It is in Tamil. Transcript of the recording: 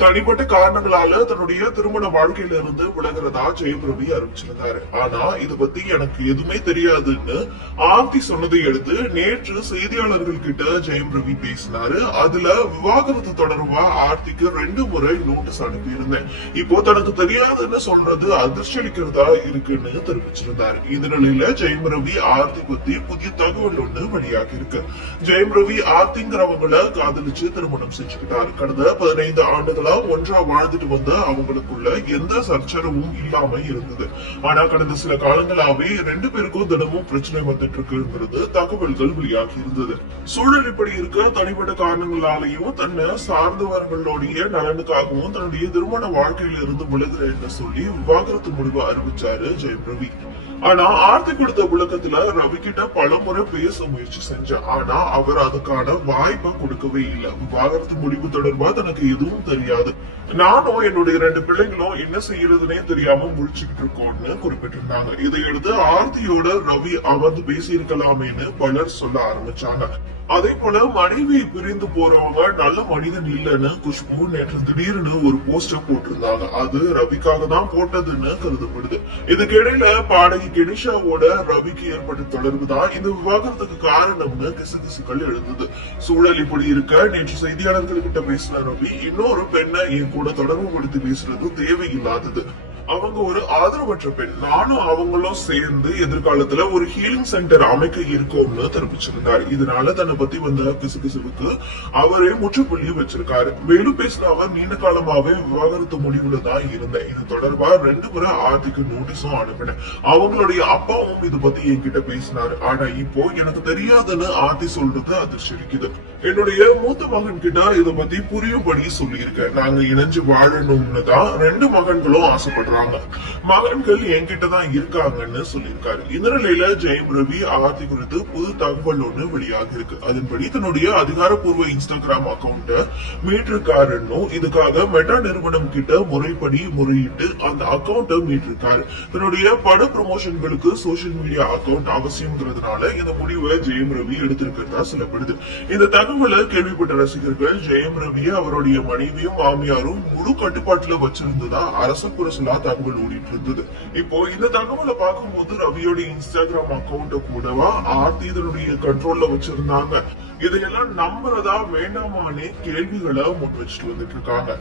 தனிப்பட்ட காரணங்களால தன்னுடைய திருமண வாழ்க்கையில இருந்து விலகிறதா ஜெயம் ரவி அறிவிச்சிருந்தாரு. ஆனா இது பத்தி எனக்கு எதுவுமே தெரியாதுன்னு ஆர்த்தி சொன்னதை எடுத்து நேற்று செய்தியாளர்கள் கிட்ட ஜெயம் ரவி பேசினாரு. அதுல விவாகரத்து தொடர்பா ஆர்த்திக்கு 2 முறை நோட்டீஸ் அனுப்பி இருந்தேன். இப்போ தனக்கு தெரியாதுன்னு சொல்றது அதிர்ச்சி அளிக்கிறதா இருக்குன்னு தெரிவிச்சிருந்தாரு. இதனால ஜெயம் ரவி ஆர்த்தி பத்தி புதிய தகவல் ஒண்ணு வெளியாகி இருக்கு. ஜெயம் ரவி ஆர்த்திங்கிறவங்களை காதலிச்சு திருமணம் செஞ்சுக்கிட்டாரு. கடந்த 15 ஆண்டுகள் ஒன்றா வாழ்ந்துட்டு வந்த அவங்களுக்குள்ள எந்த சர்ச்சரவும் இல்லாம இருந்தது. ஆனா கடந்த சில காலங்களாவே 2 பேருக்கும் தினமும் பிரச்சனை வந்துட்டு இருக்குங்கிறது தகவல்கள் வெளியாகி இருந்தது. சூழல் இப்படி இருக்க தனிப்பட்ட காரணங்களாலேயும் தன்னை சார்ந்தவர்களுடைய நலனுக்காகவும் தன்னுடைய திருமண வாழ்க்கையில இருந்து விலகுறேன்னு சொல்லி விவாகரத்து முடிவு அறிவிச்சாரு ஜெயம் ரவி. ஆனா ஆர்த்தி கொடுத்த விளக்கத்துல ரவி கிட்ட பல முறை பேச முயற்சி செஞ்சேன். ஆனா அவர் அதுக்கான வாய்ப்பை கொடுக்கவே இல்லை. விவாகரத்து முடிவு தொடர்பா தனக்கு எதுவும் தெரியாது. நானும் என்னுடைய 2 பிள்ளைங்களும் என்ன செய்யறதுன்னே தெரியாம முழிச்சுக்கிட்டு இருக்கோம்னு குறிப்பிட்டிருந்தாங்க. இதையடுத்து ஆர்த்தியோட ரவி அமர்ந்து பேசி இருக்கலாமேன்னு பலர் சொல்ல ஆரம்பிச்சாங்க. அதே போல மனைவி பிரிந்து போறவங்க நல்ல மனிதன் இல்லன்னு குஷ்பு நேற்று திடீர்னு ஒரு போஸ்டர் போட்டிருந்தாங்க. அது ரவிக்காக தான் போட்டதுன்னு கருதப்படுது. இதுக்கு இடையில பாடகி கெனிஷாவோட ரவிக்கு ஏற்பட்ட தொடர்பு தான் இந்த விவாகரத்துக்கு காரணம்னு கிசுகிசுக்கள் எழுந்தது. சூழல் இப்படி இருக்க நேற்று செய்தியாளர்கள்கிட்ட பேசின ரவி இன்னொரு பெண்ணை என் கூட தொடர்பு படுத்தி பேசுறது தேவையில்லாதது. அவங்க ஒரு ஆதரவற்ற பெண். நானும் அவங்களும் சேர்ந்து எதிர்காலத்துல ஒரு ஹீலிங் சென்டர் அமைக்க இருக்கோம்னு தெரிவிச்சிருந்தார். இதனால தன்னை பத்தி வந்த கிசுகிசுவுக்கு அவரே முற்றுப்புள்ளி வச்சிருக்காரு. மேலும் பேசின அவர் நீண்ட காலமாவே விவாகரத்து முடிவுல தான் இருந்தேன். இது தொடர்பா 2 முறை ஆர்த்திக்கு நோட்டீஸும் அனுப்பினேன். அவங்களுடைய அப்பாவும் இது பத்தி என்கிட்ட பேசினாரு. ஆனா இப்போ எனக்கு தெரியாதுன்னு ஆர்த்தி சொல்றது அதிர்ச்சி அளிக்குது. என்னுடைய மூத்த மகன் கிட்ட இத பத்தி புரியும்படி சொல்லியிருக்கேன். நாங்க இணைஞ்சு வாழணும்னு தான் 2 மகன்களும் ஆசைப்படுறாங்க. மகன்கள் என்கிட்டதான் இருக்காங்கன்னு சொல்லியிருக்காரு. இந்த நிலையில ஜெயம் ரவி ஆர்த்தி குறித்து புது தகவல் ஒண்ணு வெளியாக இருக்கு. அதன்படி தன்னுடைய அதிகாரப்பூர்வ இன்ஸ்டாகிராம் அக்கௌண்ட மீட்டிருக்காருன்னு இதுக்காக மெட்டா நிறுவனம் கிட்ட முறையிட்டு அந்த அக்கௌண்ட மீட்டிருக்காரு. தன்னுடைய பட ப்ரமோஷன்களுக்கு சோசியல் மீடியா அக்கௌண்ட் அவசியம்ங்கிறதுனால இந்த முடிவை ஜெயம் ரவி எடுத்திருக்கிறதா சொல்லப்படுது. இந்த தகவலை கேள்விப்பட்ட ரசிகர்கள் ஜெயம் ரவியை அவருடைய மனைவியும் மாமியாரும் முழு கட்டுப்பாட்டுல வச்சிருந்ததா அரச புரசலா தகவல் ஓடிட்டு இருந்தது. இப்போ இந்த தகவலை பார்க்கும்போது ரவியோட இன்ஸ்டாகிராம் அக்கௌண்ட கூடவா ஆர்த்தி இதனுடைய கண்ட்ரோல்ல வச்சிருந்தாங்க. இதையெல்லாம் நம்புறதா வேண்டாமானே கேள்விகளை முன் வச்சுட்டு வந்துட்டு இருக்காங்க.